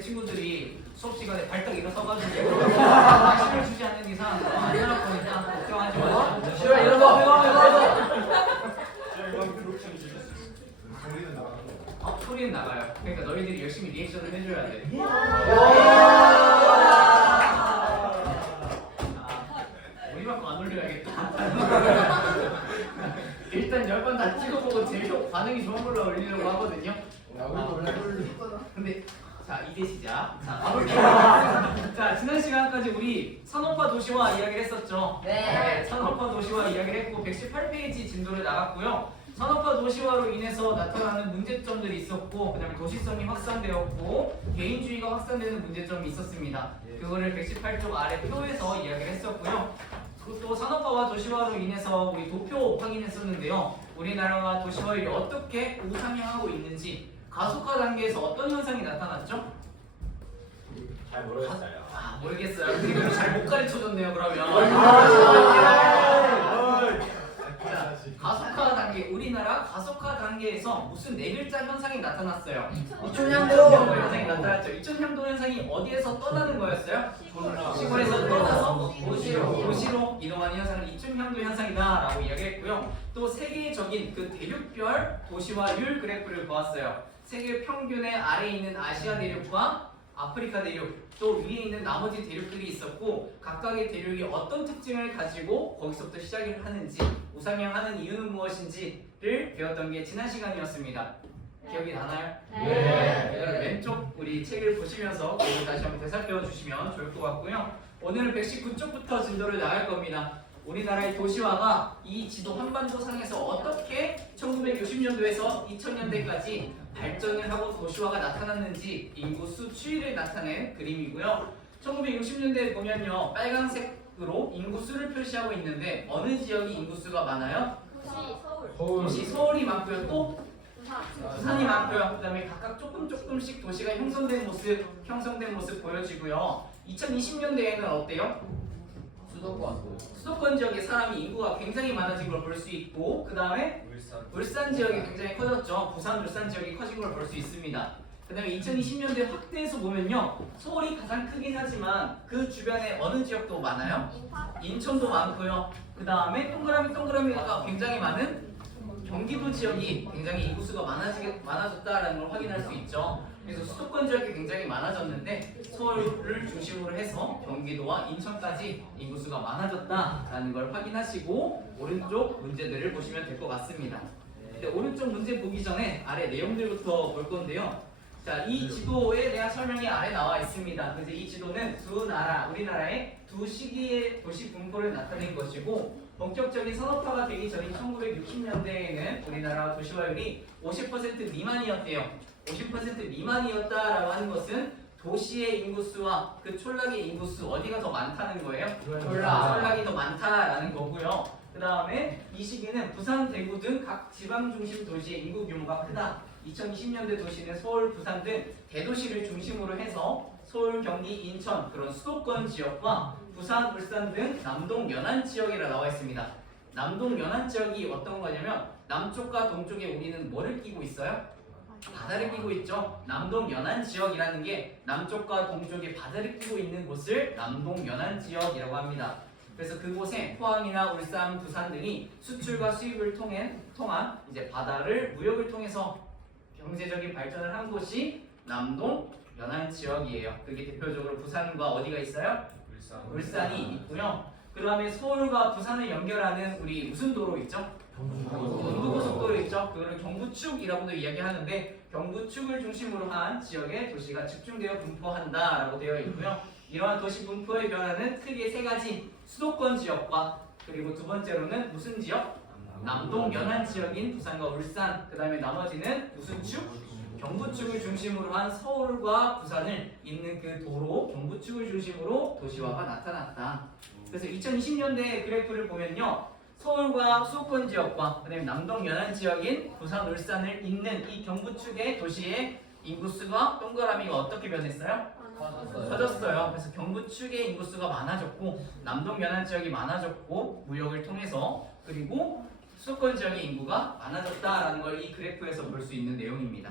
제 친구들이 수업 시간에 발딱 일어서가지고 시를 주지 않는 이상 안 일어날 거니까 걱정하지 마세요. 싫어 일어서. 소리는 나가요. 그러니까 너희들이 열심히 리액션을 해줘야 돼. 우리 받고 안 올려야겠다. 일단 10번 다 찍어보고 제일 반응이 좋은 걸로 올리려고 하거든요. 근데 자 이제 시작. 자 가볼게요. 자 지난 시간까지 우리 산업화 도시화 이야기를 했었죠. 네. 산업화 도시화 이야기를 했고 118페이지 진도를 나갔고요. 산업화 도시화로 인해서 나타나는 문제점들이 있었고 그다음에 도시성이 확산되었고 개인주의가 확산되는 문제점이 있었습니다. 그거를 118쪽 아래 표에서 이야기를 했었고요. 또 산업화와 도시화로 인해서 우리 도표 확인했었는데요. 우리나라가 도시화율이 어떻게 우상향하고 있는지 가속화 단계에서 어떤 현상이 나타났죠? 잘 모르겠어요. 모르겠어요. 그리고 잘 못 가르쳐줬네요. 그러면 자, 가속화 단계 우리나라 가속화 단계에서 무슨 네 글자 현상이 나타났어요? 이촌향도 현상이 나타났죠. 이촌향도 현상이 어디에서 떠나는 거였어요? 시골에서 떠나서 도시로 이동하는 현상을 이촌향도 현상이다라고 이야기했고요. 또 세계적인 그 대륙별 도시화율 그래프를 보았어요. 세계 평균의 아래에 있는 아시아 대륙과 아프리카 대륙 또 위에 있는 나머지 대륙들이 있었고 각각의 대륙이 어떤 특징을 가지고 거기서부터 시작을 하는지 우상향하는 이유는 무엇인지를 배웠던 게 지난 시간이었습니다. 기억이 나나요? 네. 왼쪽 우리 책을 보시면서 그걸 다시 한번 되살펴 주시면 좋을 것 같고요. 오늘은 119쪽부터 진도를 나갈 겁니다. 우리나라의 도시화가 이 지도 한반도 상에서 어떻게 1960년도에서 2000년대까지 발전을 하고 도시화가 나타났는지 인구 수 추이를 나타낸 그림이고요. 1960년대에 보면요. 빨간색으로 인구수를 표시하고 있는데 어느 지역이 인구수가 많아요? 도시 서울이 많고요. 또 부산이 많고요. 그 다음에 각각 조금씩 도시가 형성된 모습 보여지고요. 2020년대에는 어때요? 수도권 지역의 사람이 인구가 굉장히 많아진 걸 볼 수 있고 그 다음에 울산 지역이 굉장히 커졌죠. 부산, 울산 지역이 커진 걸 볼 수 있습니다. 그 다음에 2020년대 확대해서 보면요. 서울이 가장 크긴 하지만 그 주변에 어느 지역도 많아요? 인천도 많고요. 그 다음에 동그라미가 굉장히 많은 경기도 지역이 굉장히 인구수가 많아졌다라는 걸 확인할 수 있죠. 그래서 수도권 지역이 굉장히 많아졌는데 서울을 중심으로 해서 경기도와 인천까지 인구수가 많아졌다라는 걸 확인하시고 오른쪽 문제들을 보시면 될 것 같습니다. 근데 오른쪽 문제 보기 전에 아래 내용들부터 볼 건데요. 자, 이 지도에 대한 설명이 아래 나와 있습니다. 그래서 이 지도는 우리나라의 두 시기의 도시 분포를 나타낸 것이고 본격적인 산업화가 되기 전인 1960년대에는 우리나라 도시화율이 50% 미만이었대요. 50% 미만이었다라고 하는 것은 도시의 인구수와 그 촌락의 인구수 어디가 더 많다는 거예요? 촌락이 더 많다라는 거고요. 그 다음에 이 시기는 부산, 대구 등 각 지방 중심 도시의 인구 규모가 크다. 2020년대 도시는 서울, 부산 등 대도시를 중심으로 해서 서울, 경기, 인천 그런 수도권 지역과 부산, 울산 등 남동, 연안 지역이라 나와 있습니다. 남동, 연안 지역이 어떤 거냐면 남쪽과 동쪽에 우리는 뭐를 끼고 있어요? 바다를 끼고 있죠. 남동, 연안 지역이라는 게 남쪽과 동쪽에 바다를 끼고 있는 곳을 남동, 연안 지역이라고 합니다. 그래서 그곳에 포항이나 울산, 부산 등이 수출과 수입을 통한 이제 바다를 무역을 통해서 경제적인 발전을 한 곳이 남동, 연안 지역이에요. 그게 대표적으로 부산과 어디가 있어요? 울산이 있고요. 그 다음에 서울과 부산을 연결하는 우리 무슨 도로 있죠? 경부고속도로 있죠. 그거를 경부축이라고도 이야기하는데 경부축을 중심으로 한 지역의 도시가 집중되어 분포한다라고 되어 있고요. 이러한 도시 분포의 변화는 크게 세 가지 수도권 지역과 그리고 두 번째로는 무슨 지역? 남동 연안 지역인 부산과 울산 그 다음에 나머지는 무슨 축? 경부축을 중심으로 한 서울과 부산을 잇는 그 도로 경부축을 중심으로 도시화가 나타났다. 그래서 2020년대 그래프를 보면요. 서울과 수도권 지역과 그다음에 남동 연안 지역인 부산, 울산을 잇는 이 경부축의 도시의 인구수가 동그라미가 어떻게 변했어요? 커졌어요. 그래서 경부축의 인구수가 많아졌고 남동 연안 지역이 많아졌고 무역을 통해서 그리고 수도권 지역의 인구가 많아졌다라는 걸 이 그래프에서 볼 수 있는 내용입니다.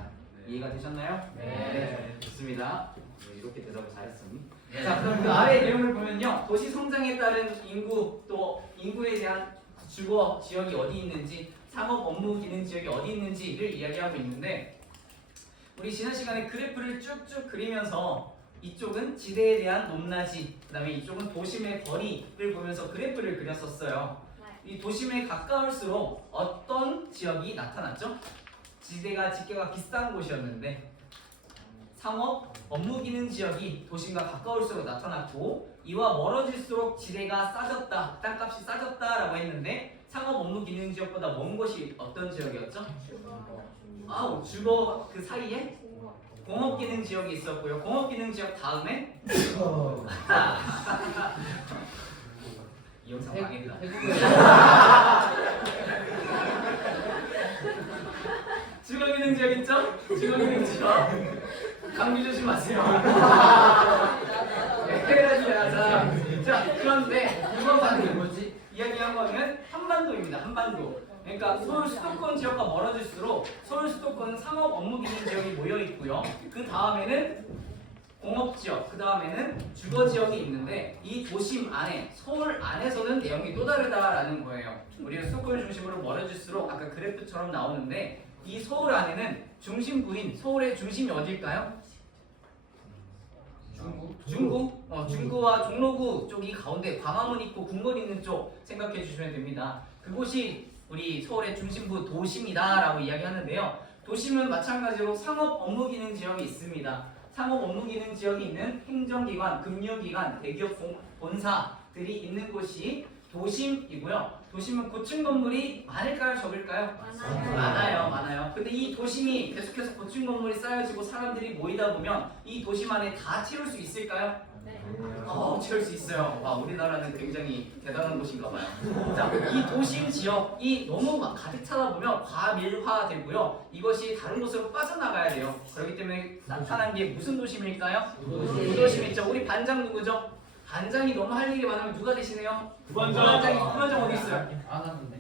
이해가 되셨나요? 네. 좋습니다. 이렇게 대답을 잘했으니. 자, 그럼 그 아래 내용을 보면요. 도시 성장에 따른 인구, 또 인구에 대한 주거 지역이 어디 있는지, 상업 업무 기능 지역이 어디 있는지를 이야기하고 있는데, 우리 지난 시간에 그래프를 쭉쭉 그리면서 이쪽은 지대에 대한 높낮이, 그 다음에 이쪽은 도심의 거리를 보면서 그래프를 그렸었어요. 이 도심에 가까울수록 어떤 지역이 나타났죠? 지대가 집계가 비싼 곳이었는데 상업, 업무 기능 지역이 도심과 가까울수록 나타났고, 이와 멀어질수록 지대가 싸졌다, 땅값이 싸졌다라고 했는데 상업, 업무 기능 지역보다 먼 곳이 어떤 지역이었죠? 주거 그 사이에 공업 기능 지역이 있었고요. 공업 기능 지역 다음에 이 영상 망했다. 주거 기능 지역 있죠? 주거 기능 지역. 감기 조심하세요. 자, 그런데 이번 반대 뭐지? 이야기한 거는 한반도입니다. 한반도. 그러니까 서울 수도권 지역과 멀어질수록 서울 수도권은 상업 업무 기능 지역이 모여 있고요. 그 다음에는 공업 지역, 그 다음에는 주거 지역이 있는데 이 도심 안에, 서울 안에서는 내용이 또 다르다라는 거예요. 우리가 수도권을 중심으로 멀어질수록 아까 그래프처럼 나오는데 이 서울 안에는 중심부인 서울의 중심이 어딜까요? 중구? 중구와 종로구 쪽이 가운데 광화문 있고 궁궐 있는 쪽 생각해 주시면 됩니다. 그곳이 우리 서울의 중심부 도심이다라고 이야기하는데요. 도심은 마찬가지로 상업 업무 기능 지역이 있습니다. 상업 업무 기능 지역이 있는 행정기관, 금융기관, 대기업 본사들이 있는 곳이 도심이고요. 도심은 고층 건물이 많을까요, 적을까요? 많아요. 근데 이 도심이 계속해서 고층 건물이 쌓여지고 사람들이 모이다 보면 이 도심 안에 다 채울 수 있을까요? 채울 수 있어요. 우리나라는 굉장히 대단한 곳인가 봐요. 자, 이 도심 지역이 너무 가득 차다 보면 과밀화되고요. 이것이 다른 곳으로 빠져나가야 돼요. 그렇기 때문에 나타난 게 무슨 도심일까요? 부도심이죠. 우리 반장 누구죠? 반장이 너무 할 일이 많으면 누가 대신해요? 부반장 어디 있어요? 안 하는데.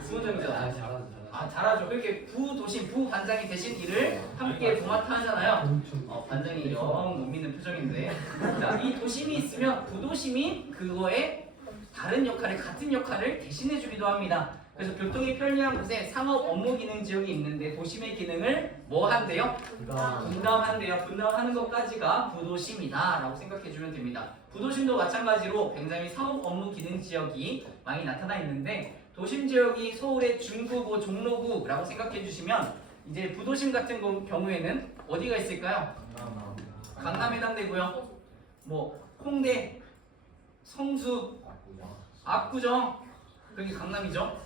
부반장이잖아요. 잘하죠. 그렇게 부도심, 부반장이 대신 일을 함께 도맡아 하잖아요. 반장이 영 못 믿는 표정인데. 자, 이 도심이 있으면 부도심이 그거에 다른 역할을, 같은 역할을 대신해 주기도 합니다. 그래서 교통이 편리한 곳에 상업 업무 기능 지역이 있는데 도심의 기능을 뭐 한대요? 분담한대요. 분담하는 것까지가 부도심이다 라고 생각해 주면 됩니다. 부도심도 마찬가지로 굉장히 상업 업무 기능 지역이 많이 나타나 있는데 도심 지역이 서울의 중구고 종로구라고 생각해 주시면 이제 부도심 같은 경우에는 어디가 있을까요? 강남에 해당되고요. 뭐 홍대, 성수, 압구정, 그게 강남이죠.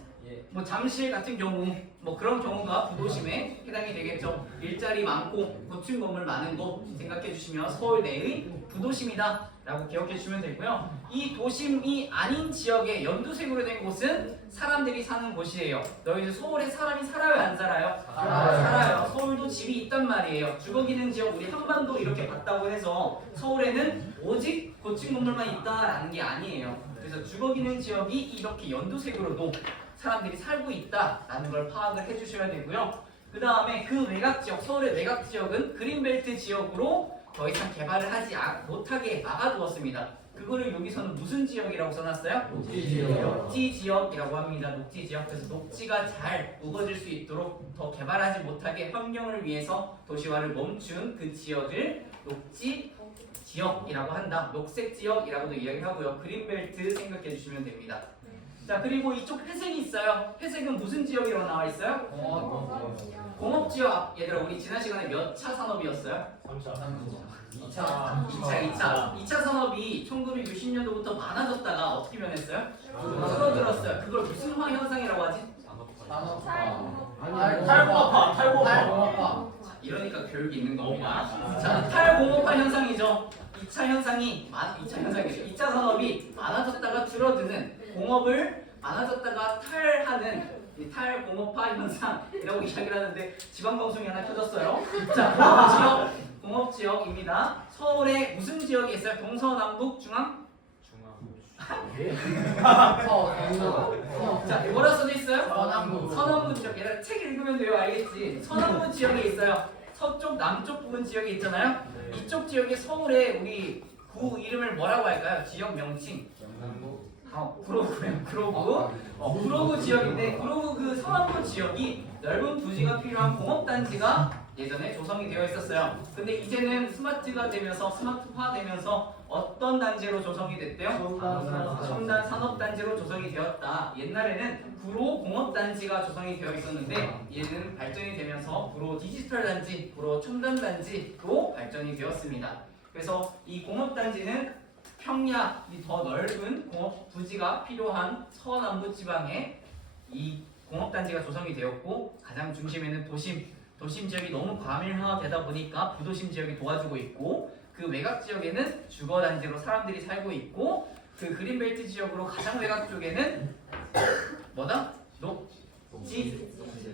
뭐 잠실 같은 경우 뭐 그런 경우가 부도심에 해당이 되겠죠. 일자리 많고 고층 건물 많은 곳 생각해 주시면 서울 내의 부도심이다 라고 기억해 주시면 되고요. 이 도심이 아닌 지역에 연두색으로 된 곳은 사람들이 사는 곳이에요. 너희들 서울에 사람이 살아요, 안 살아요? 살아요. 서울도 집이 있단 말이에요. 주거기능 지역 우리 한반도 이렇게 봤다고 해서 서울에는 오직 고층 건물만 있다라는 게 아니에요. 그래서 주거기능 지역이 이렇게 연두색으로도 사람들이 살고 있다라는 걸 파악을 해주셔야 되고요. 그 다음에 그 외곽 지역, 서울의 외곽 지역은 그린벨트 지역으로 더 이상 개발을 하지 못하게 막아두었습니다. 그거를 여기서는 무슨 지역이라고 써놨어요? 녹지 지역이라고 합니다. 녹지 지역. 그래서 녹지가 잘 우거질 수 있도록 더 개발하지 못하게 환경을 위해서 도시화를 멈춘 그 지역을 녹지 지역이라고 한다. 녹색 지역이라고도 이야기하고요. 그린벨트 생각해 주시면 됩니다. 자, 그리고 이쪽 회색이 있어요. 회색은 무슨 지역이라고 나와 있어요? 공업지역. 얘들아, 우리 지난 시간에 몇 차 산업이었어요? 2차 산업이 1960년도부터 많아졌다가 어떻게 변했어요? 줄어들었어요. 그걸 무슨 현상이라고 하지? 탈공업화. 이러니까 교육이 있는 겁니다. 자, 탈공업화 현상이죠. 2차 산업이 많아졌다가 줄어드는, 공업을 많아졌다가 탈하는 이 탈공업화 현상이라고 이야기를 하는데 지방방송이 하나 켜졌어요. 자, 공업지역입니다. 서울에 무슨 지역이 있어요? 동서남북 중앙? 자, 뭐라 써져 있어요? 서남부. 서남부 지역. 얘들아 책 읽으면 돼요, 알겠지? 서남부 지역에 있어요. 서쪽, 남쪽 부분 지역에 있잖아요. 이쪽 지역의 서울에 우리 구 이름을 뭐라고 할까요? 지역 명칭. 구로구예요. 구로구. 구로구 지역인데 구로구 그 서남부 지역이 넓은 부지가 필요한 공업단지가 예전에 조성이 되어 있었어요. 근데 이제는 스마트가 되면서 스마트화되면서 어떤 단지로 조성이 됐대요? 첨단 산업단지로 조성이 되었다. 옛날에는 구로 공업단지가 조성이 되어 있었는데 얘는 발전이 되면서 구로 디지털단지, 구로 첨단단지로 발전이 되었습니다. 그래서 이 공업단지는 평야이 더 넓은 공업 부지가 필요한 서남부 지방에 이 공업단지가 조성이 되었고 가장 중심에는 도심 지역이 너무 과밀화되다 보니까 부도심 지역이 도와주고 있고 그 외곽 지역에는 주거단지로 사람들이 살고 있고 그 그린벨트 지역으로 가장 외곽 쪽에는 뭐다? 녹지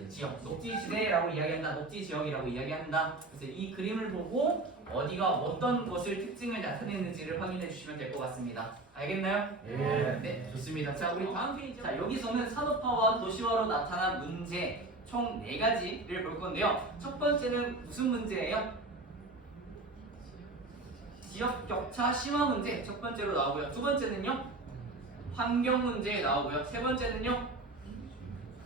지역, 녹지 지대라고 이야기한다. 녹지 지역이라고 이야기한다. 그래서 이 그림을 보고 어디가 어떤 것을 특징을 나타내는지를 확인해 주시면 될 것 같습니다. 알겠나요? 네, 좋습니다. 자, 우리 다음 페이지. 자, 여기서는 산업화와 도시화로 나타난 문제 총 4가지를 볼 건데요. 첫 번째는 무슨 문제예요? 지역 격차 심화 문제 첫 번째로 나오고요. 두 번째는요? 환경 문제 나오고요. 세 번째는요?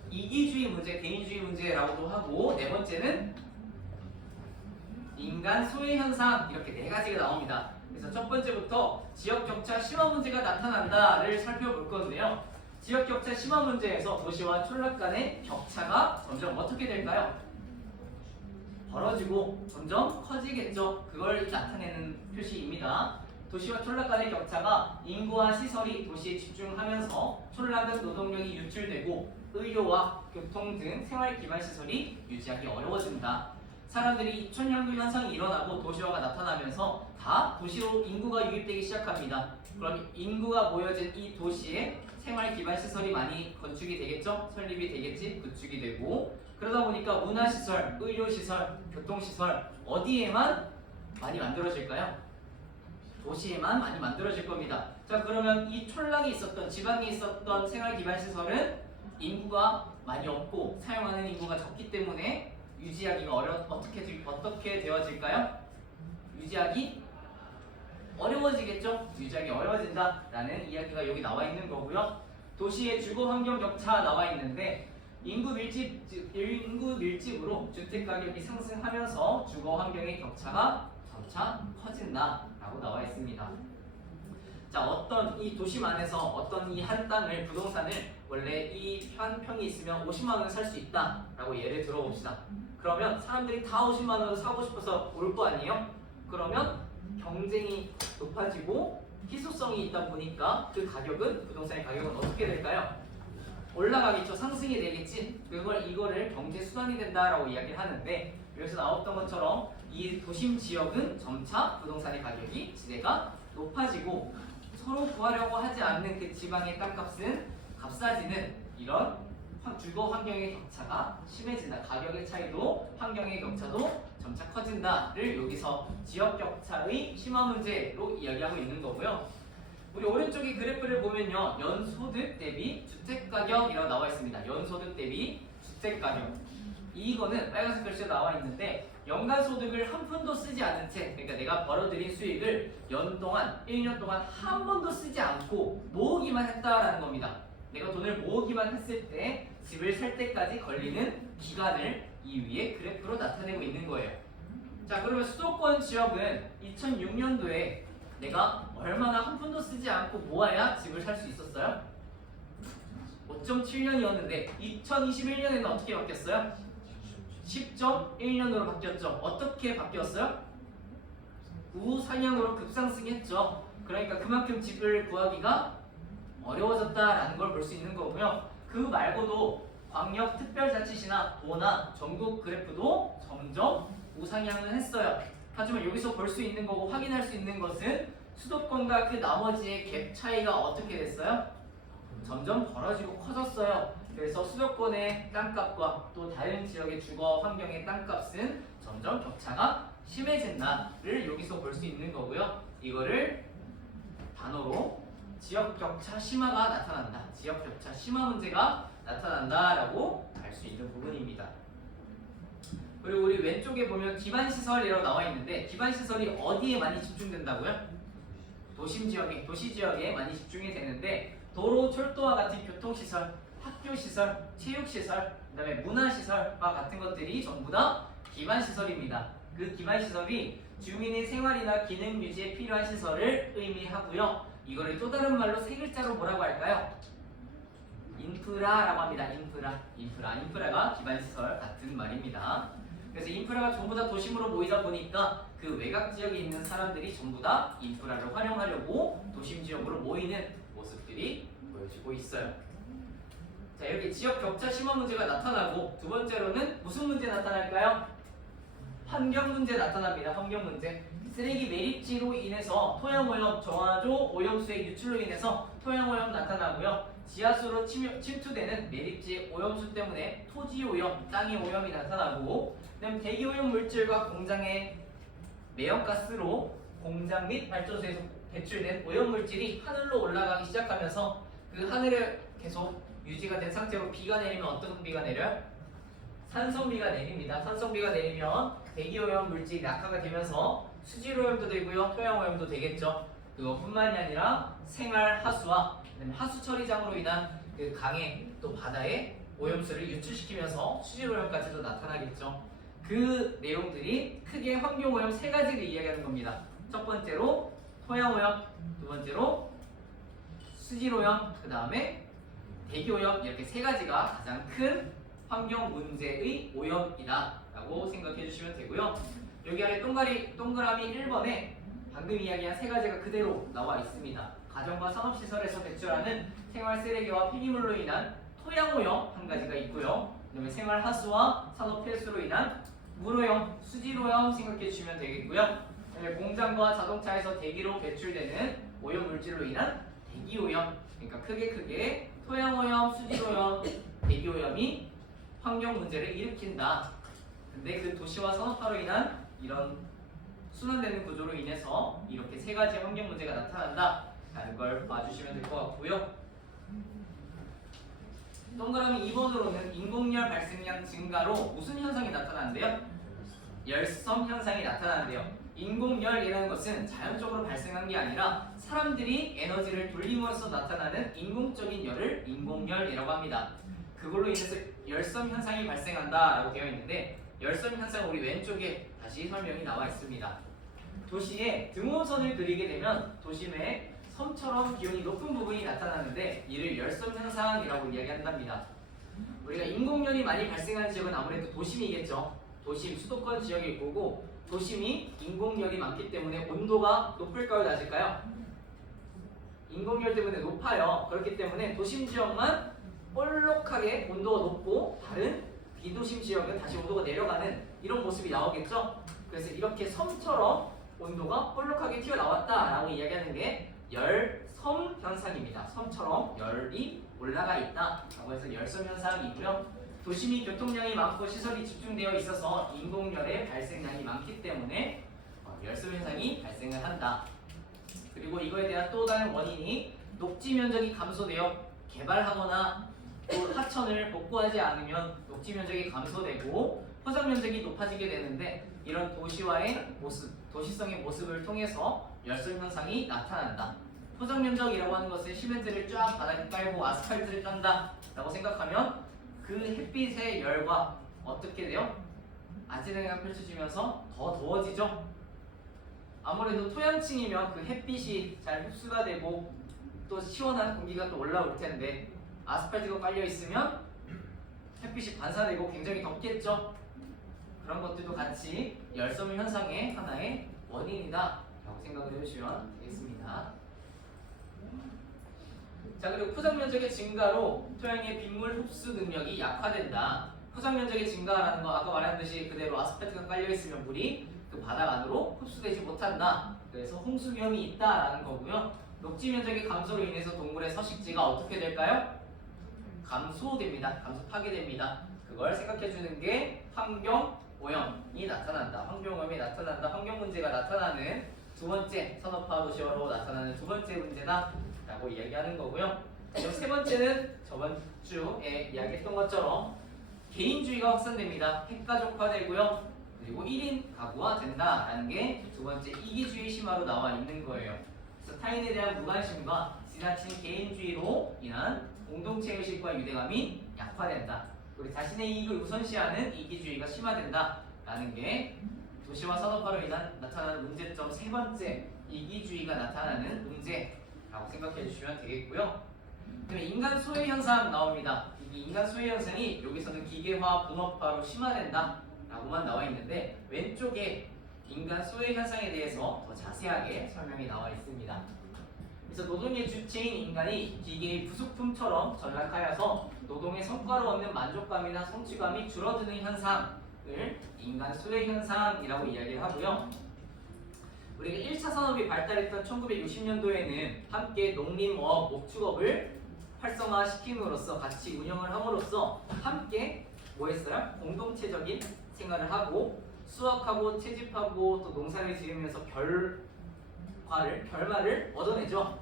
이기주의 문제, 개인주의 문제라고도 하고 네 번째는 인간 소외 현상 이렇게 4가지가 나옵니다. 그래서 첫 번째부터 지역 격차 심화 문제가 나타난다를 살펴볼 건데요. 지역 격차 심화 문제에서 도시와 촌락 간의 격차가 점점 어떻게 될까요? 벌어지고 점점 커지겠죠. 그걸 나타내는 표시입니다. 도시와 촌락 간의 격차가 인구와 시설이 도시에 집중하면서 촌락은 노동력이 유출되고 의료와 교통 등 생활 기반 시설이 유지하기 어려워집니다. 사람들이 이촌향도 현상이 일어나고 도시화가 나타나면서 다 도시로 인구가 유입되기 시작합니다. 그럼 인구가 모여진 이 도시에 생활 기반 시설이 많이 건축이 되겠죠? 설립이 되겠지? 구축이 되고 그러다 보니까 문화시설, 의료시설, 교통시설 어디에만 많이 만들어질까요? 도시에만 많이 만들어질 겁니다. 자, 그러면 이 촌락이 있었던 지방에 있었던 생활 기반 시설은 인구가 많이 없고 사용하는 인구가 적기 때문에 유지하기가 어떻게 되어질까요? 유지하기 어려워지겠죠? 유지하기 어려워진다라는 이야기가 여기 나와 있는 거고요. 도시의 주거 환경 격차 나와 있는데 인구 밀집으로 주택 가격이 상승하면서 주거 환경의 격차가 점차 커진다라고 나와 있습니다. 자, 어떤 이 도심 안에서 어떤 이 한 땅을 부동산을 원래 이 한 평이 있으면 50만 원에 살 수 있다라고 예를 들어봅시다. 그러면 사람들이 다 50만 원으로 사고 싶어서 올 거 아니에요? 그러면 경쟁이 높아지고 희소성이 있다 보니까 그 가격은 부동산의 가격은 어떻게 될까요? 올라가겠죠. 상승이 되겠지. 이거를 경제 수단이 된다라고 이야기를 하는데 여기서 나왔던 것처럼 이 도심 지역은 점차 부동산의 가격이 지대가 높아지고 서로 구하려고 하지 않는 그 지방의 땅값은 값싸지는 이런 주거 환경의 격차가 심해진다. 가격의 차이도 환경의 격차도 점차 커진다를 여기서 지역 격차의 심화 문제로 이야기하고 있는 거고요. 우리 오른쪽에 그래프를 보면요. 연소득 대비 주택가격이라고 나와 있습니다. 연소득 대비 주택가격. 이거는 빨간색 글씨가 나와 있는데 연간 소득을 한 푼도 쓰지 않은 채 그러니까 내가 벌어들인 수익을 연 동안 1년 동안 한 번도 쓰지 않고 모으기만 했다라는 겁니다. 내가 돈을 모으기만 했을 때 집을 살 때까지 걸리는 기간을 이 위에 그래프로 나타내고 있는 거예요. 자, 그러면 수도권 지역은 2006년도에 내가 얼마나 한 푼도 쓰지 않고 모아야 집을 살 수 있었어요? 5.7년이었는데 2021년에는 어떻게 바뀌었어요? 10.1년으로 바뀌었죠. 어떻게 바뀌었어요? 우상향으로 급상승했죠. 그러니까 그만큼 집을 구하기가 어려워졌다라는 걸 볼 수 있는 거고요. 그 말고도 광역 특별자치시나 도나 전국 그래프도 점점 우상향을 했어요. 하지만 여기서 볼 수 있는 거고 확인할 수 있는 것은 수도권과 그 나머지의 갭 차이가 어떻게 됐어요? 점점 벌어지고 커졌어요. 그래서 수도권의 땅값과 또 다른 지역의 주거 환경의 땅값은 점점 격차가 심해진다를 여기서 볼 수 있는 거고요. 이거를 단어로 지역 격차 심화가 나타난다. 지역 격차 심화 문제가 나타난다라고 알 수 있는 부분입니다. 그리고 우리 왼쪽에 보면 기반시설이라고 나와 있는데 기반시설이 어디에 많이 집중된다고요? 도심 지역에, 도시 지역에 많이 집중이 되는데 도로, 철도와 같은 교통시설, 학교시설, 체육시설, 그 다음에 문화시설과 같은 것들이 전부 다 기반시설입니다. 그 기반시설이 주민의 생활이나 기능 유지에 필요한 시설을 의미하고요. 이거를 또 다른 말로 세 글자로 뭐라고 할까요? 인프라라고 합니다. 인프라가 기반시설 같은 말입니다. 그래서 인프라가 전부 다 도심으로 모이다 보니까 그 외곽 지역에 있는 사람들이 전부 다 인프라를 활용하려고 도심 지역으로 모이는 모습들이 보여지고 있어요. 자, 이렇게 지역 격차 심화 문제가 나타나고 두 번째로는 무슨 문제 나타날까요? 환경 문제 나타납니다. 환경 문제. 쓰레기 매립지로 인해서 토양오염, 정화조 오염수의 유출로 인해서 토양오염 나타나고요. 지하수로 침투되는 매립지 오염수 때문에 토지 오염, 땅의 오염이 나타나고, 그다음 대기 오염 물질과 공장의 매연가스로 공장 및 발전소에서 배출된 오염 물질이 하늘로 올라가기 시작하면서 그 하늘에 계속 유지가 된 상태로 비가 내리면 어떤 비가 내려요? 산성비가 내립니다. 산성비가 내리면 대기 오염 물질이 낙하가 되면서 수질 오염도 되고요, 토양 오염도 되겠죠. 그것뿐만이 아니라 생활 하수와 하수 처리장으로 인한 그 강에 또 바다에 오염수를 유출시키면서 수질 오염까지도 나타나겠죠. 그 내용들이 크게 환경 오염 세 가지를 이야기하는 겁니다. 첫 번째로 토양 오염, 두 번째로 수질 오염, 그 다음에 대기 오염, 이렇게 세 가지가 가장 큰 환경 문제의 오염이다라고 생각해 주시면 되고요. 여기 아래 동그라미 1번에 방금 이야기한 세 가지가 그대로 나와 있습니다. 가정과 산업시설에서 배출하는 생활 쓰레기와 폐기물로 인한 토양오염 한 가지가 있고요. 그다음에 생활 하수와 산업 폐수로 인한 물오염, 수질오염 생각해 주시면 되겠고요. 그다음에 공장과 자동차에서 대기로 배출되는 오염 물질로 인한 대기오염. 그러니까 크게 토양오염, 수질오염, 대기오염이 환경 문제를 일으킨다. 근데 그 도시와 산업화로 인한 이런 순환되는 구조로 인해서 이렇게 세 가지 환경 문제가 나타난다라는 걸 봐주시면 될 것 같고요. 동그라미 2번으로는 인공열 발생량 증가로 무슨 현상이 나타나는데요? 열섬 현상이 나타나는데요. 인공열이라는 것은 자연적으로 발생한 게 아니라 사람들이 에너지를 돌림으로써 나타나는 인공적인 열을 인공열이라고 합니다. 그걸로 인해서 열섬 현상이 발생한다라고 되어 있는데, 열섬 현상 우리 왼쪽에 다시 설명이 나와 있습니다. 도시에 등호선을 그리게 되면 도심에 섬처럼 기온이 높은 부분이 나타나는데 이를 열섬 현상이라고 이야기한답니다. 우리가 인공열이 많이 발생하는 지역은 아무래도 도심이겠죠. 도심, 수도권 지역일 거고, 도심이 인공열이 많기 때문에 온도가 높을까요, 낮을까요? 인공열 때문에 높아요. 그렇기 때문에 도심 지역만 볼록하게 온도가 높고 다른 비도심 지역은 다시 온도가 내려가는 이런 모습이 나오겠죠. 그래서 이렇게 섬처럼 온도가 볼록하게 튀어나왔다라고 이야기하는 게 열섬 현상입니다. 섬처럼 열이 올라가 있다라고 해서 열섬 현상이고요. 도심이 교통량이 많고 시설이 집중되어 있어서 인공열의 발생량이 많기 때문에 열섬 현상이 발생을 한다. 그리고 이거에 대한 또 다른 원인이 녹지 면적이 감소되어 개발하거나 또 하천을 복구하지 않으면 녹지 면적이 감소되고 포상 면적이 높아지게 되는데, 이런 도시화의 모습, 도시성의 모습을 통해서 열섬 현상이 나타난다. 포상 면적이라고 하는 것은 시멘트를 쫙 바닥에 깔고 아스팔트를 깐다 라고 생각하면 그 햇빛의 열과 어떻게 돼요? 아지랑이가 펼쳐지면서 더 더워지죠? 아무래도 토양층이면 그 햇빛이 잘 흡수가 되고 또 시원한 공기가 또 올라올 텐데, 아스팔트가 깔려 있으면 햇빛이 반사되고 굉장히 덥겠죠? 그런 것들도 같이 열섬 현상의 하나의 원인이다 라고 생각을 해주시면 되겠습니다. 자, 그리고 포상 면적의 증가로 토양의 빗물 흡수 능력이 약화된다. 포상 면적의 증가라는 거 아까 말한 듯이 그대로 아스팔트가 깔려 있으면 물이 그 바닥 안으로 흡수되지 못한다. 그래서 홍수 위험이 있다라는 거고요. 녹지 면적의 감소로 인해서 동물의 서식지가 어떻게 될까요? 감소됩니다. 감소 파괴됩니다. 그걸 생각해 주는 게 환경 오염이 나타난다. 환경 오염이 나타난다. 환경 문제가 나타나는 두 번째, 산업화 도시화로 나타나는 두 번째 문제다 라고 이야기하는 거고요. 그리고 세 번째는 저번 주에 이야기했던 것처럼 개인주의가 확산됩니다. 핵가족화되고요. 그리고 1인 가구화 된다라는 게 두 번째 이기주의 심화로 나와 있는 거예요. 그래서 타인에 대한 무관심과 지나친 개인주의로 인한 공동체 의식과 유대감이 약화된다. 우리 자신의 이익을 우선시하는 이기주의가 심화된다라는 게 도시화 산업화로 인한 나타나는 문제점 세 번째 이기주의가 나타나는 문제라고 생각해 주시면 되겠고요. 그다음에 인간 소외 현상 나옵니다. 이 인간 소외 현상이 여기서는 기계화, 분업화로 심화된다라고만 나와 있는데 왼쪽에 인간 소외 현상에 대해서 더 자세하게 설명이 나와 있습니다. 그래서 노동의 주체인 인간이 기계의 부속품처럼 전락하여서 노동의 성과로 얻는 만족감이나 성취감이 줄어드는 현상을 인간 소외 현상이라고 이야기를 하고요. 우리가 1차 산업이 발달했던 1960년도에는 함께 농림어업, 목축업을 활성화시킴으로써 같이 운영을 함으로써 함께 뭐 했어요? 공동체적인 생활을 하고 수확하고 채집하고 또 농사를 지으면서 결말을 얻어내죠.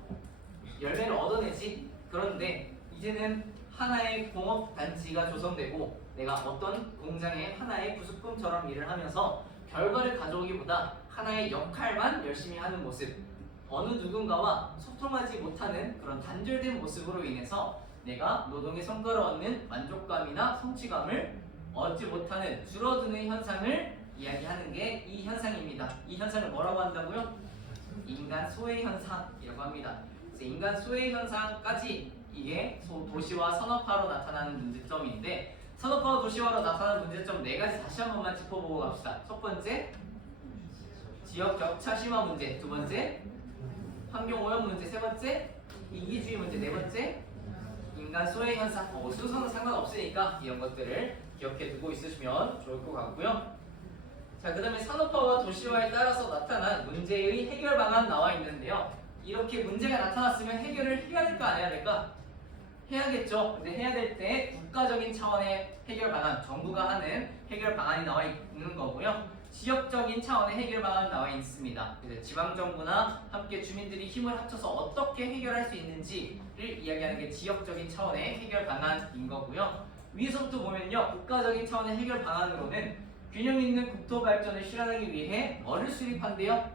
열매를 얻어내지. 그런데 이제는 하나의 공업단지가 조성되고 내가 어떤 공장의 하나의 부속품처럼 일을 하면서 결과를 가져오기보다 하나의 역할만 열심히 하는 모습, 어느 누군가와 소통하지 못하는 그런 단절된 모습으로 인해서 내가 노동의 성과를 얻는 만족감이나 성취감을 얻지 못하는 줄어드는 현상을 이야기하는 게 이 현상입니다. 이 현상을 뭐라고 한다고요? 인간 소외 현상이라고 합니다. 그래서 인간 소외 현상까지 이게 도시화 산업화로 나타나는 문제점인데 산업화와 도시화로 나타나는 문제점 네 가지 다시 한 번만 짚어보고 갑시다. 첫 번째, 지역 격차 심화 문제. 두 번째, 환경 오염 문제. 세 번째, 이기주의 문제. 네 번째, 인간 소외 현상. 순서는 상관없으니까 이런 것들을 기억해 두고 있으시면 좋을 것 같고요. 자, 그 다음에 산업화와 도시화에 따라서 나타난 문제의 해결 방안 나와 있는데요. 이렇게 문제가 나타났으면 해결을 해야 될까 안 해야 될까? 해야겠죠. 근데 해야 될 때 국가적인 차원의 해결 방안, 정부가 하는 해결 방안이 나와 있는 거고요. 지역적인 차원의 해결 방안이 나와 있습니다. 그래서 지방정부나 함께 주민들이 힘을 합쳐서 어떻게 해결할 수 있는지를 이야기하는 게 지역적인 차원의 해결 방안인 거고요. 위에서부터 보면요. 국가적인 차원의 해결 방안으로는 균형 있는 국토 발전을 실현하기 위해 뭐를 수립한대요?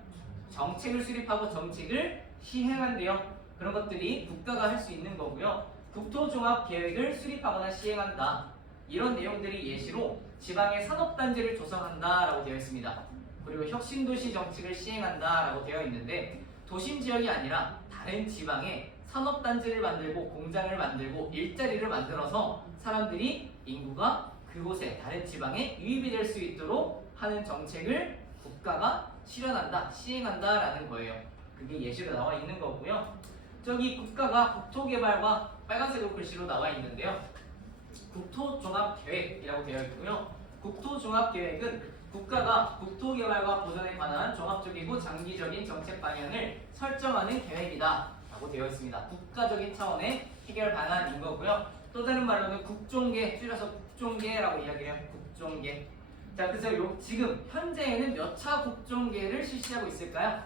정책을 수립하고 정책을 시행한대요. 그런 것들이 국가가 할 수 있는 거고요. 국토종합계획을 수립하거나 시행한다. 이런 내용들이 예시로 지방의 산업단지를 조성한다라고 되어 있습니다. 그리고 혁신도시 정책을 시행한다라고 되어 있는데 도심 지역이 아니라 다른 지방에 산업단지를 만들고 공장을 만들고 일자리를 만들어서 사람들이 인구가 그곳에 다른 지방에 유입이 될 수 있도록 하는 정책을 국가가 실현한다, 시행한다라는 거예요. 그게 예시로 나와 있는 거고요. 저기 국가가 국토개발과 빨간색으로 글씨로 나와 있는데요. 국토종합계획이라고 되어 있고요. 국토종합계획은 국가가 국토개발과 보전에 관한 종합적이고 장기적인 정책 방향을 설정하는 계획이다 라고 되어 있습니다. 국가적인 차원의 해결 방안인 거고요. 또 다른 말로는 국종계, 줄여서 국종계라고 이야기해요. 국종계. 자, 그래서 지금 현재에는 몇 차 국종계를 실시하고 있을까요?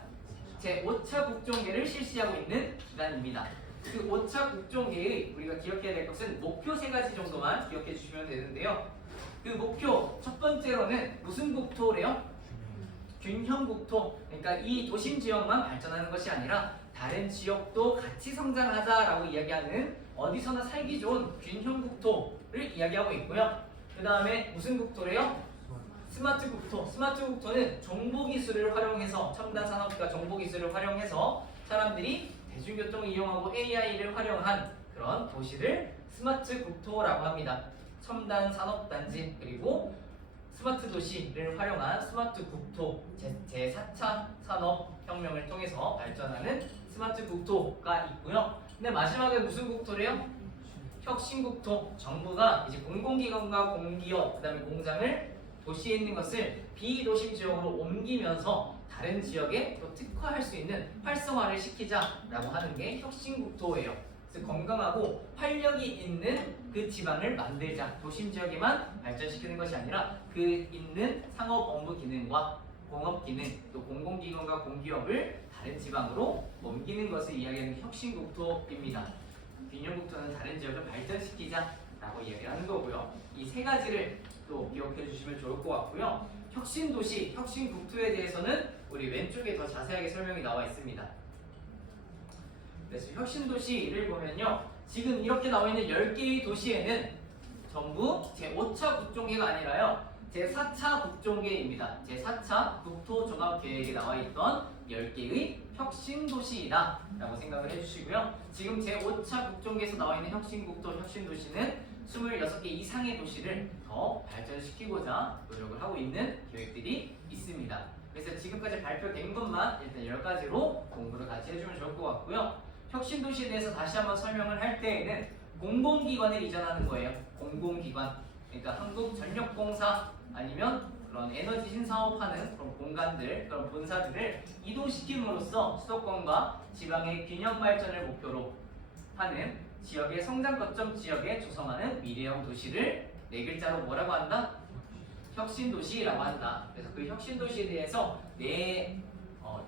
제5차 국종계를 실시하고 있는 기간입니다. 그 5차 국종계의 우리가 기억해야 될 것은 목표 3가지 정도만 기억해 주시면 되는데요. 그 목표 첫 번째로는 무슨 국토래요? 균형 국토. 그러니까 이 도심 지역만 발전하는 것이 아니라 다른 지역도 같이 성장하자라고 이야기하는 어디서나 살기 좋은 균형 국토를 이야기하고 있고요. 그 다음에 무슨 국토래요? 스마트 국토. 스마트 국토는 정보기술을 활용해서 첨단 산업과 정보기술을 활용해서 사람들이 대중교통을 이용하고 AI를 활용한 그런 도시를 스마트 국토라고 합니다. 첨단 산업단지 그리고 스마트 도시를 활용한 스마트 국토 제4차 산업혁명을 통해서 발전하는 스마트 국토가 있고요. 근데 마지막에 무슨 국토래요? 혁신국토. 정부가 이제 공공기관과 공기업 그다음에 공장을 도시에 있는 것을 비도심 지역으로 옮기면서 다른 지역에 또 특화할 수 있는 활성화를 시키자라고 하는 게 혁신국토예요. 그래서 건강하고 활력이 있는 그 지방을 만들자. 도심 지역에만 발전시키는 것이 아니라 그 있는 상업 업무 기능과 공업 기능, 또 공공기관과 공기업을 다른 지방으로 옮기는 것을 이야기하는 혁신국토입니다. 균형국토는 다른 지역을 발전시키자라고 이야기하는 거고요. 이 세 가지를 또 기억해 주시면 좋을 것 같고요. 혁신도시, 혁신국토에 대해서는 우리 왼쪽에 더 자세하게 설명이 나와 있습니다. 그래서 혁신도시를 보면요. 지금 이렇게 나와 있는 10개의 도시에는 전부 제5차 국종계가 아니라요. 제4차 국종계입니다. 제4차 국토종합계획에 나와 있던 10개의 혁신도시이다 라고 생각을 해주시고요. 지금 제5차 국종계에서 나와 있는 혁신국토, 혁신도시는 26개 이상의 도시를 더 발전시키고자 노력을 하고 있는 계획들이 있습니다. 그래서 지금까지 발표된 것만 일단 10가지로 공부를 같이 해주면 좋을 것 같고요. 혁신도시에 대해서 다시 한번 설명을 할 때에는 공공기관을 이전하는 거예요. 공공기관. 그러니까 한국전력공사 아니면 그런 에너지 신사업하는 그런 공간들, 그런 본사들을 이동시킴으로써 수도권과 지방의 균형 발전을 목표로 하는 지역의 성장 거점 지역에 조성하는 미래형 도시를 네 글자로 뭐라고 한다? 혁신도시라고 한다. 그래서 그 혁신도시에 대해서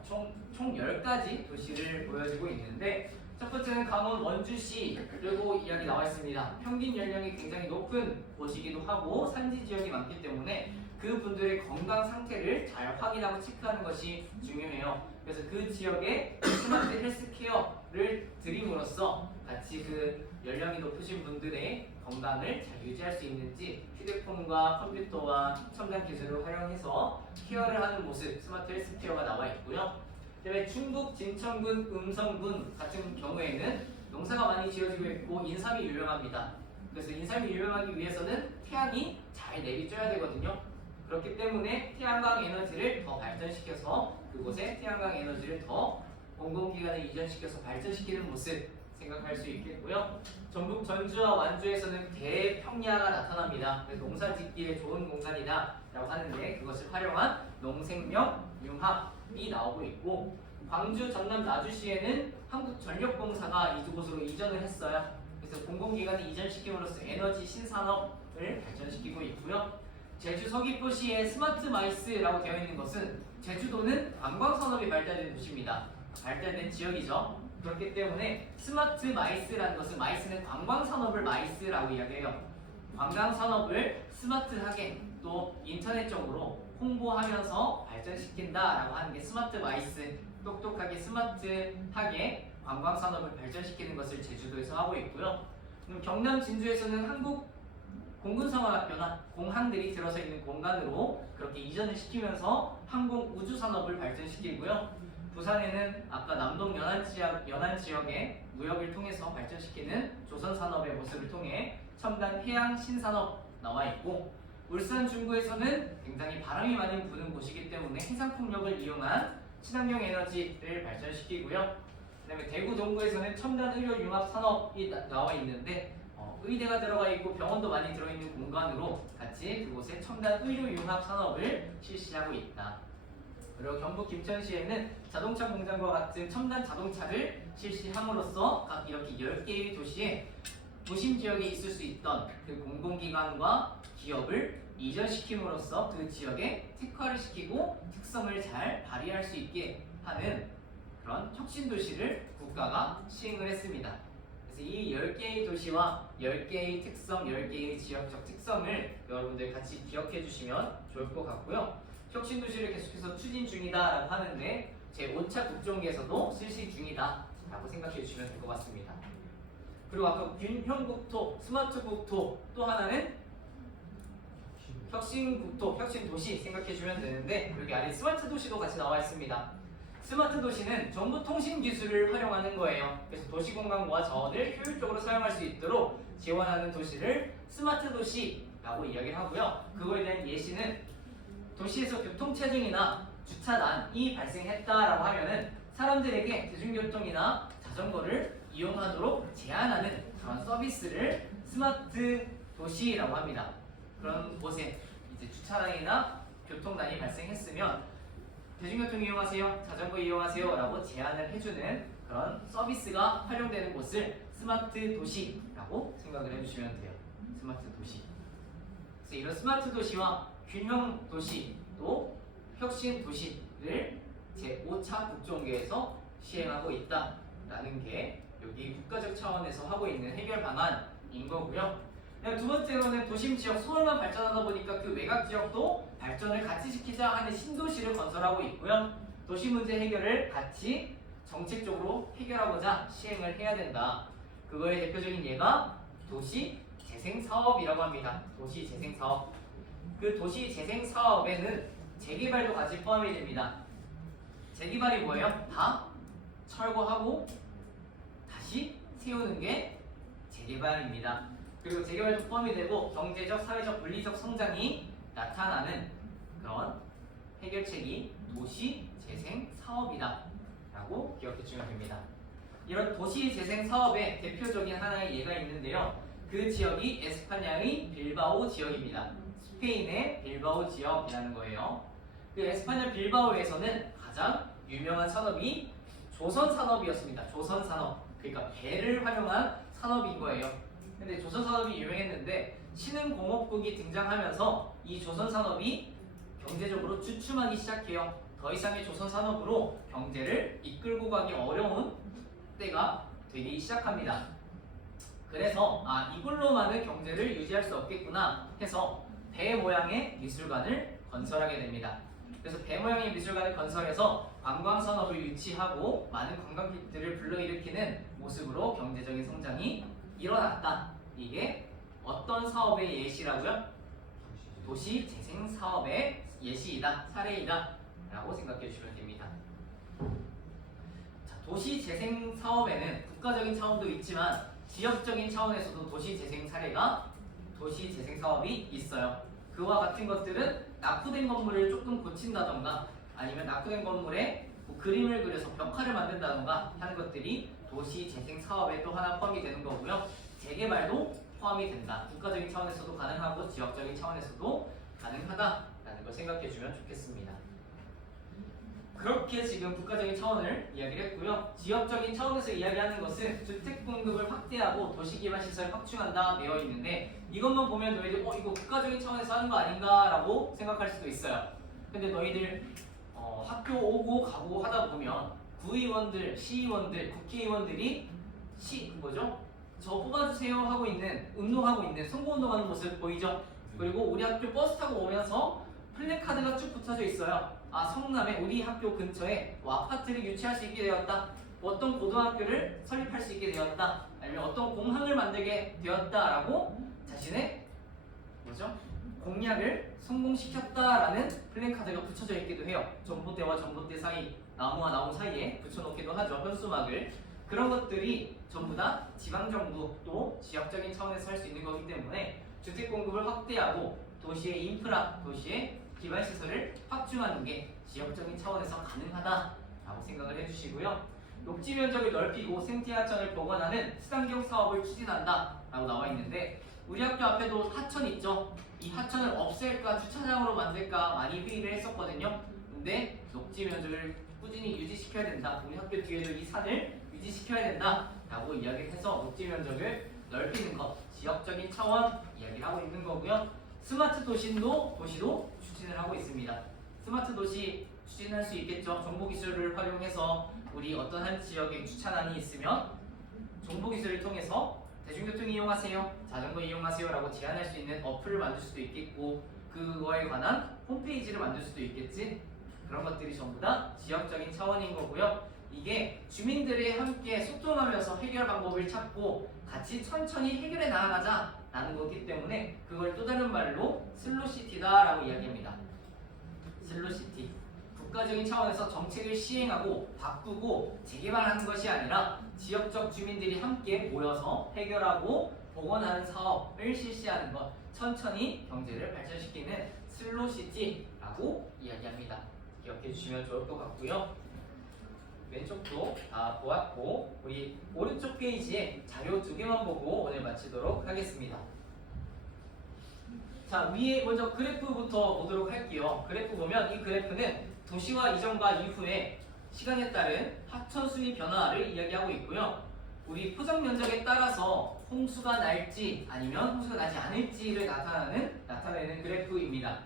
총 10가지 도시를 보여주고 있는데 첫 번째는 강원 원주시 그리고 이야기 나와 있습니다. 평균 연령이 굉장히 높은 곳이기도 하고 산지 지역이 많기 때문에 그 분들의 건강 상태를 잘 확인하고 체크하는 것이 중요해요. 그래서 그 지역에 스마트 헬스케어를 드림으로써 같이 그 연령이 높으신 분들의 건강을 잘 유지할 수 있는지 휴대폰과 컴퓨터와 첨단 기술을 활용해서 케어를 하는 모습 스마트 헬스케어가 나와 있고요. 그다음에 충북 진천군, 음성군 같은 경우에는 농사가 많이 지어지고 있고 인삼이 유명합니다. 그래서 인삼이 유명하기 위해서는 태양이 잘 내리쬐야 되거든요. 그렇기 때문에 태양광 에너지를 더 발전시켜서 그곳에 태양광 에너지를 더 공공기관에 이전시켜서 발전시키는 모습 생각할 수 있겠고요. 전북 전주와 완주에서는 대평야가 나타납니다. 그래서 농사짓기에 좋은 공간이다 라고 하는데 그것을 활용한 농생명 융합이 나오고 있고 광주 전남 나주시에는 한국전력공사가 이곳으로 이전을 했어요. 그래서 공공기관에 이전시킴으로써 에너지 신산업을 발전시키고 있고요. 제주 서귀포시에 스마트 마이스라고 되어 있는 것은 제주도는 관광산업이 발달된 도시입니다. 발달된 지역이죠. 그렇기 때문에 스마트 마이스라는 것은 마이스는 관광산업을 마이스라고 이야기해요. 관광산업을 스마트하게 또 인터넷적으로 홍보하면서 발전시킨다라고 하는 게 스마트 마이스, 똑똑하게 스마트하게 관광산업을 발전시키는 것을 제주도에서 하고 있고요. 그럼 경남 진주에서는 한국 공군상원학교나 공항들이 들어서 있는 공간으로 그렇게 이전을 시키면서 항공 우주 산업을 발전시키고요. 부산에는 아까 남동 연안 지역의 무역을 통해서 발전시키는 조선 산업의 모습을 통해 첨단 해양 신산업 나와 있고 울산 중구에서는 굉장히 바람이 많이 부는 곳이기 때문에 해상 풍력을 이용한 친환경 에너지를 발전시키고요. 그다음에 대구 동구에서는 첨단 의료 융합 산업이 나와 있는데 의대가 들어가 있고 병원도 많이 들어있는 공간으로 같이 그곳에 첨단 의료 융합 산업을 실시하고 있다. 그리고 경북 김천시에는 자동차 공장과 같은 첨단 자동차를 실시함으로써 각 이렇게 10개의 도시에 도심 지역에 있을 수 있던 그 공공기관과 기업을 이전시킴으로써 그 지역에 특화를 시키고 특성을 잘 발휘할 수 있게 하는 그런 혁신도시를 국가가 시행을 했습니다. 그래서 이 10개의 도시와 10개의 특성, 10개의 지역적 특성을 여러분들 같이 기억해 주시면 좋을 것 같고요. 혁신도시를 계속해서 추진 중이다라고 하는데 제5차 국정에서도 실시 중이다 라고 생각해 주시면 될 것 같습니다. 그리고 아까 균형국토, 스마트국토 또 하나는 혁신국토, 혁신도시 생각해 주면 되는데 여기 아래 스마트도시도 같이 나와 있습니다. 스마트 도시는 정보통신 기술을 활용하는 거예요. 그래서 도시공간과 자원을 효율적으로 사용할 수 있도록 지원하는 도시를 스마트 도시라고 이야기를 하고요. 그거에 대한 예시는 도시에서 교통체증이나 주차난이 발생했다라고 하면은 사람들에게 대중교통이나 자전거를 이용하도록 제한하는 그런 서비스를 스마트 도시라고 합니다. 그런 곳에 이제 주차난이나 교통난이 발생했으면 대중교통 이용하세요, 자전거 이용하세요 라고 제안을 해주는 그런 서비스가 활용되는 곳을 스마트 도시라고 생각을 해주시면 돼요. 스마트 도시. 그래서 이런 스마트 도시와 균형 도시 또 혁신 지역시행 도시를 제5차 국정계에서 시행하고 있다라는 게 여기 국가적 차원에서 하고 있는 해결 방안인 거고요. 두 번째로는 도심 지역 서울만 발전하다 보니까 그 외곽 지역도 발전을 같이 시키자 하는 신도시를 건설하고 있고요. 도시 문제 해결을 같이 정책적으로 해결하고자 시행을 해야 된다. 그거의 대표적인 예가 도시 재생 사업이라고 합니다. 도시 재생 사업. 그 도시 재생 사업에는 재개발도 같이 포함이 됩니다. 재개발이 뭐예요? 다 철거하고 다시 세우는 게 재개발입니다. 그리고 재개발도 포함이 되고 경제적, 사회적, 물리적 성장이 나타나는 그런 해결책이 도시 재생 사업이다 라고 기억해 주시면 됩니다. 이런 도시 재생 사업의 대표적인 하나의 예가 있는데요. 그 지역이 에스파냐의 빌바오 지역입니다. 스페인의 빌바오 지역이라는 거예요. 그 에스파냐 빌바오에서는 가장 유명한 산업이 조선 산업이었습니다. 조선 산업. 그러니까 배를 활용한 산업인 거예요. 근데 조선 산업이 유명했는데 신흥공업국이 등장하면서 이 조선 산업이 경제적으로 주춤하기 시작해요. 더 이상의 조선 산업으로 경제를 이끌고 가기 어려운 때가 되기 시작합니다. 그래서 이걸로만은 경제를 유지할 수 없겠구나 해서 배 모양의 미술관을 건설하게 됩니다. 그래서 배 모양의 미술관을 건설해서 관광 산업을 유치하고 많은 관광객들을 불러일으키는 모습으로 경제적인 성장이 일어났다. 이게 어떤 사업의 예시라고요? 도시 재생 사업의 예시이다, 사례이다 라고 생각해 주시면 됩니다. 자, 도시 재생 사업에는 국가적인 차원도 있지만 지역적인 차원에서도 도시 재생 사례가 도시 재생 사업이 있어요. 그와 같은 것들은 낙후된 건물을 조금 고친다던가 아니면 낙후된 건물에 뭐 그림을 그려서 벽화를 만든다던가 하는 것들이 도시 재생 사업에 또 하나 포함이 되는 거고요. 재개발도 포함이 된다. 국가적인 차원에서도 가능하고 지역적인 차원에서도 가능하다라는 걸 생각해 주면 좋겠습니다. 그렇게 지금 국가적인 차원을 이야기를 했고요. 지역적인 차원에서 이야기하는 것은 주택 공급을 확대하고 도시기반시설을 확충한다 되어 있는데 이것만 보면 너희들 이거 국가적인 차원에서 하는 거 아닌가 라고 생각할 수도 있어요. 근데 너희들 학교 오고 가고 하다 보면 구의원들, 시의원들, 국회의원들이 저 뽑아주세요 하고 있는 운동하고 있는 선거운동하는 모습 보이죠? 그리고 우리 학교 버스 타고 오면서 플래카드가 쭉 붙여져 있어요. 성남에 우리 학교 근처에 아파트를 유치할 수 있게 되었다. 어떤 고등학교를 설립할 수 있게 되었다. 아니면 어떤 공항을 만들게 되었다라고 자신의 공약을 성공시켰다라는 플래카드가 붙여져 있기도 해요. 전봇대와 전봇대 사이, 나무와 나무 사이에 붙여놓기도 하죠. 현수막을. 그런 것들이 전부 다 지방정부 또 지역적인 차원에서 할 수 있는 거기 때문에 주택 공급을 확대하고 도시의 인프라, 도시의 기반시설을 확충하는 게 지역적인 차원에서 가능하다라고 생각을 해주시고요. 녹지 면적을 넓히고 생태하천을 복원하는 친환경 사업을 추진한다 라고 나와 있는데 우리 학교 앞에도 하천 있죠? 이 하천을 없앨까 주차장으로 만들까 많이 회의를 했었거든요. 근데 녹지 면적을 꾸준히 유지시켜야 된다. 우리 학교 뒤에도 이 산을 유지시켜야 된다 라고 이야기를 해서 녹지 면적을 넓히는 것, 지역적인 차원 이야기를 하고 있는 거고요. 스마트 도시도 추진을 하고 있습니다. 스마트 도시 추진할 수 있겠죠. 정보기술을 활용해서 우리 어떤 한 지역에 주차장이 있으면 정보기술을 통해서 대중교통 이용하세요, 자전거 이용하세요 라고 제안할 수 있는 어플을 만들 수도 있겠고 그거에 관한 홈페이지를 만들 수도 있겠지. 그런 것들이 전부 다 지역적인 차원인 거고요. 이게 주민들이 함께 소통하면서 해결 방법을 찾고 같이 천천히 해결해 나아가자 라는 거기 때문에 그걸 또 다른 말로 슬로시티다 라고 이야기합니다. 슬로시티. 국가적인 차원에서 정책을 시행하고 바꾸고 재개발하는 것이 아니라 지역적 주민들이 함께 모여서 해결하고 복원하는 사업을 실시하는 것, 천천히 경제를 발전시키는 슬로시티라고 이야기합니다. 기억해 주시면 좋을 것 같고요. 왼쪽도 다 보았고 우리 오른쪽 페이지에 자료 2개만 보고 오늘 마치도록 하겠습니다. 자, 위에 먼저 그래프부터 보도록 할게요. 그래프 보면 이 그래프는 도시화 이전과 이후에 시간에 따른 하천 수위 변화를 이야기하고 있고요. 우리 포장 면적에 따라서 홍수가 날지 아니면 홍수가 나지 않을지를 나타내는 그래프입니다.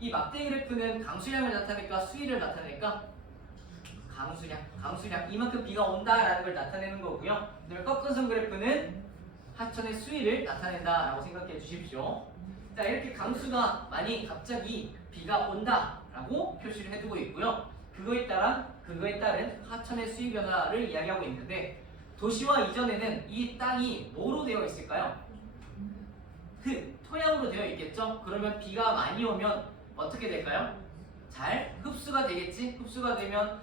이 막대 그래프는 강수량을 나타낼까 수위를 나타낼까? 강수량. 이만큼 비가 온다라는 걸 나타내는 거고요. 그다음에 꺾은선 그래프는 하천의 수위를 나타낸다라고 생각해 주십시오. 자, 이렇게 강수가 많이 갑자기 비가 온다라고 표시를 해두고 있고요. 그거에 따른 하천의 수위 변화를 이야기하고 있는데 도시화 이전에는 이 땅이 뭐로 되어 있을까요? 토양으로 되어 있겠죠? 그러면 비가 많이 오면 어떻게 될까요? 잘 흡수가 되겠지? 흡수가 되면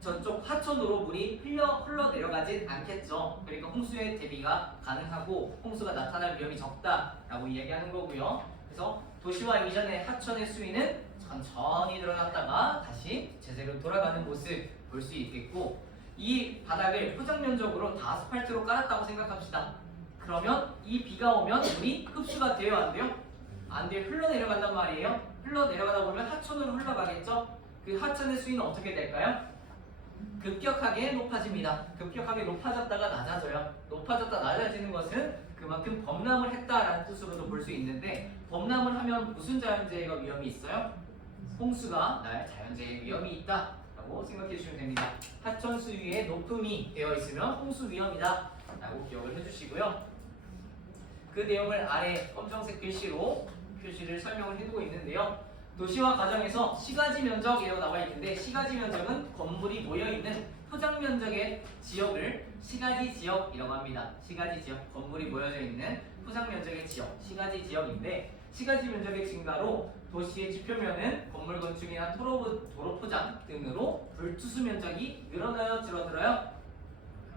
저쪽 하천으로 물이 흘러 내려가진 않겠죠. 그러니까 홍수의 대비가 가능하고 홍수가 나타날 위험이 적다라고 이야기하는 거고요. 그래서 도시화 이전의 하천의 수위는 천천히 늘어났다가 다시 제대로 돌아가는 모습 볼 수 있겠고, 이 바닥을 포장 면적으로 다 아스팔트로 깔았다고 생각합시다. 그러면 이 비가 오면 물이 흡수가 돼요, 안 돼요? 안 돼요. 흘러내려간단 말이에요. 흘러내려가다 보면 하천으로 흘러가겠죠? 그 하천의 수위는 어떻게 될까요? 급격하게 높아집니다. 급격하게 높아졌다가 낮아져요. 높아졌다 낮아지는 것은 그만큼 범람을 했다라는 뜻으로도 볼 수 있는데, 범람을 하면 무슨 자연재해가 위험이 있어요? 홍수가 날 자연재해 위험이 있다라고 생각해 주시면 됩니다. 하천 수위에 높음이 되어 있으면 홍수 위험이다 라고 기억을 해주시고요. 그 내용을 아래 검정색 글씨로 표시를 설명을 해두고 있는데요. 도시화 과정에서 시가지 면적이라고 나와 있는데, 시가지 면적은 건물이 모여있는 포장 면적의 지역을 시가지 지역이라고 합니다. 시가지 지역, 건물이 모여져 있는 포장 면적의 지역, 시가지 지역인데, 시가지 면적의 증가로 도시의 지표면은 건물 건축이나 도로 포장 등으로 불투수 면적이 늘어나요, 줄어들어요?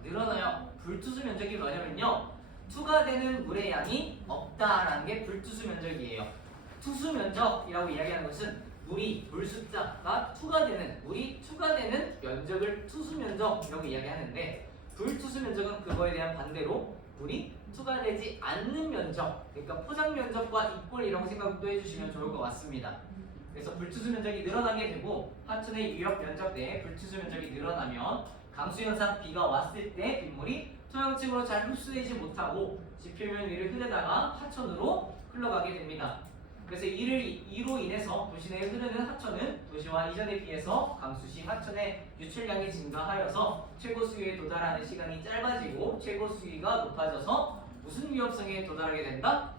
늘어나요. 불투수 면적이 뭐냐면요, 투과되는 물의 양이 없다라는 게 불투수 면적이에요. 투수 면적이라고 이야기하는 것은 물 숫자가 물이 투과되는 면적을 투수 면적이라고 이야기하는데, 불투수 면적은 그거에 대한 반대로 물이 투과되지 않는 면적, 그러니까 포장 면적과 이꼴이라고 생각도 해주시면 좋을 것 같습니다. 그래서 불투수 면적이 늘어나게 되고, 하천의 유역 면적 내에 불투수 면적이 늘어나면 강수현상 비가 왔을 때 빗물이 토양층으로 잘 흡수되지 못하고 지표면 위를 흐르다가 하천으로 흘러가게 됩니다. 그래서 이로 인해서 도시 내에 흐르는 하천은 도시화 이전에 비해서 강수시 하천의 유출량이 증가하여서 최고 수위에 도달하는 시간이 짧아지고 최고 수위가 높아져서 무슨 위험성에 도달하게 된다?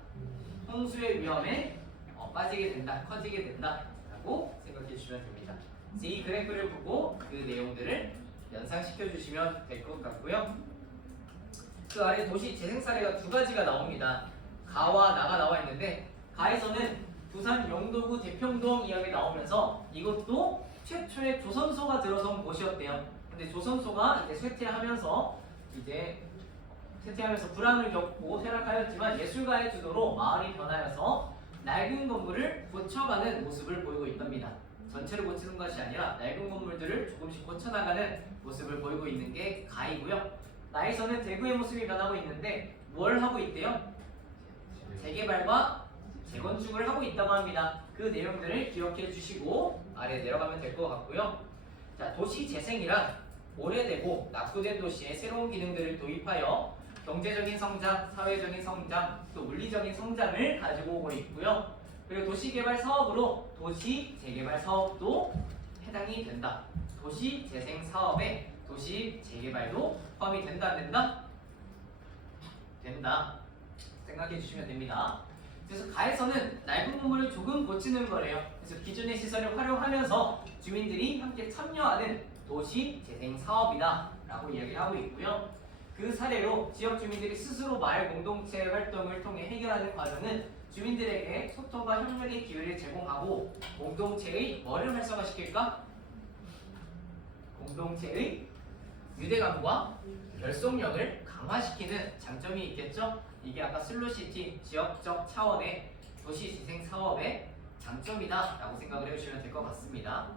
홍수의 위험에 빠지게 된다, 커지게 된다라고 생각해 주시면 됩니다. 그래서 이 그래프를 보고 그 내용들을 연상시켜 주시면 될 것 같고요. 그 아래 도시 재생 사례가 두 가지가 나옵니다. 가와 나가 나와 있는데, 가에서는 부산 영도구 대평동 이야기 나오면서 이것도 최초의 조선소가 들어선 곳이었대요. 근데 조선소가 이제 쇠퇴하면서 불황을 겪고 쇠락하였지만 예술가의 주도로 마을이 변하여서 낡은 건물을 고쳐가는 모습을 보이고 있답니다. 전체를 고치는 것이 아니라 낡은 건물들을 조금씩 고쳐나가는 모습을 보이고 있는 게 가이고요. 나에서는 대구의 모습이 변하고 있는데 뭘 하고 있대요? 재개발과 재건축을 하고 있다고 합니다. 그 내용들을 기억해 주시고 아래 내려가면 될 것 같고요. 자, 도시 재생이란 오래되고 낙후된 도시에 새로운 기능들을 도입하여 경제적인 성장, 사회적인 성장, 또 물리적인 성장을 가지고 오고 있고요. 그리고 도시개발 사업으로 도시 재개발 사업도 해당이 된다. 도시 재생 사업에 도시 재개발도 포함이 된다, 안 된다? 된다. 생각해 주시면 됩니다. 그래서 가에서는 낡은 건물을 조금 고치는 거래요. 그래서 기존의 시설을 활용하면서 주민들이 함께 참여하는 도시 재생 사업이다 라고 이야기를 하고 있고요. 그 사례로 지역 주민들이 스스로 마을 공동체 활동을 통해 해결하는 과정은 주민들에게 소통과 협력의 기회를 제공하고 공동체의 뭐를 활성화시킬까? 공동체의 유대감과 결속력을 강화시키는 장점이 있겠죠? 이게 아까 슬로시티 지역적 차원의 도시 재생 사업의 장점이다 라고 생각을 해주시면 될 것 같습니다.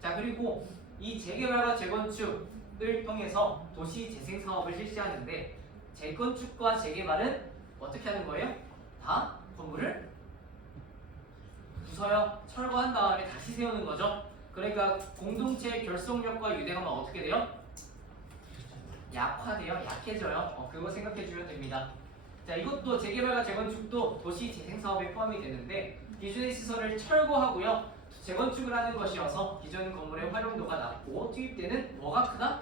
자, 그리고 이 재개발과 재건축을 통해서 도시 재생 사업을 실시하는데, 재건축과 재개발은 어떻게 하는 거예요? 다 건물을 부숴요. 철거한 다음에 다시 세우는 거죠. 그러니까 공동체의 결속력과 유대감은 어떻게 돼요? 약화돼요. 약해져요. 그거 생각해 주면 됩니다. 자, 이것도 재개발과 재건축도 도시 재생 사업에 포함이 되는데 기존의 시설을 철거하고요. 재건축을 하는 것이어서 기존 건물의 활용도가 낮고 투입되는 뭐가 크다?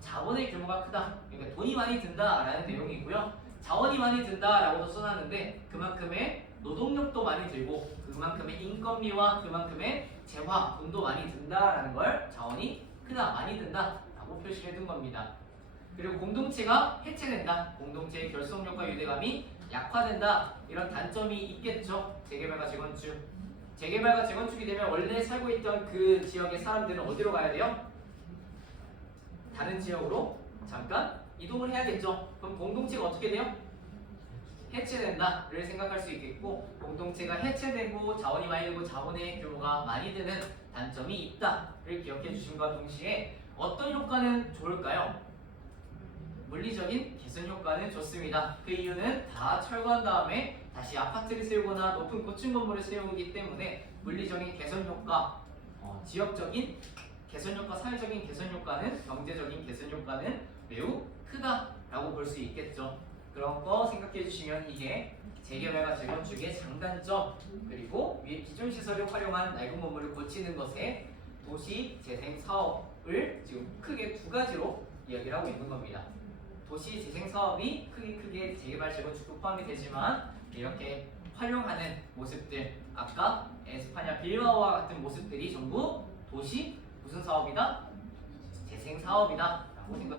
자본의 규모가 크다. 그러니까 돈이 많이 든다라는 내용이고요. 자원이 많이 든다라고도 써놨는데 그만큼의 노동력도 많이 들고 그만큼의 인건비와 그만큼의 재화, 돈도 많이 든다라는 걸 자원이 크다, 많이 든다라고 표시를 해둔 겁니다. 그리고 공동체가 해체된다. 공동체의 결속력과 유대감이 약화된다. 이런 단점이 있겠죠. 재개발과 재건축. 재개발과 재건축이 되면 원래 살고 있던 그 지역의 사람들은 어디로 가야 돼요? 다른 지역으로 잠깐 이동을 해야겠죠. 그럼 공동체가 어떻게 돼요? 해체된다를 생각할 수 있겠고 공동체가 해체되고 자원이 많이 들고 자본의 규모가 많이 드는 단점이 있다를 기억해 주심과 동시에 어떤 효과는 좋을까요? 물리적인 개선 효과는 좋습니다. 그 이유는 다 철거한 다음에 다시 아파트를 세우거나 높은 고층 건물을 세우기 때문에 물리적인 개선 효과, 지역적인 개선 효과, 사회적인 개선 효과는 경제적인 개선 효과는 매우 크다라고 볼 수 있겠죠. 그런 거 생각해 주시면 이게 재개발과 재건축의 장단점 그리고 위에 기존 시설을 활용한 낡은 건물을 고치는 것에 도시 재생 사업을 지금 크게 두 가지로 이야기를 하고 있는 겁니다. 도시 재생 사업이 크게 재개발 재건축도 포함이 되지만 이렇게 활용하는 모습들 아까 에스파냐 빌바오와 같은 모습들이 전부 도시 무슨 사업이다? 재생 사업이다 라고 생각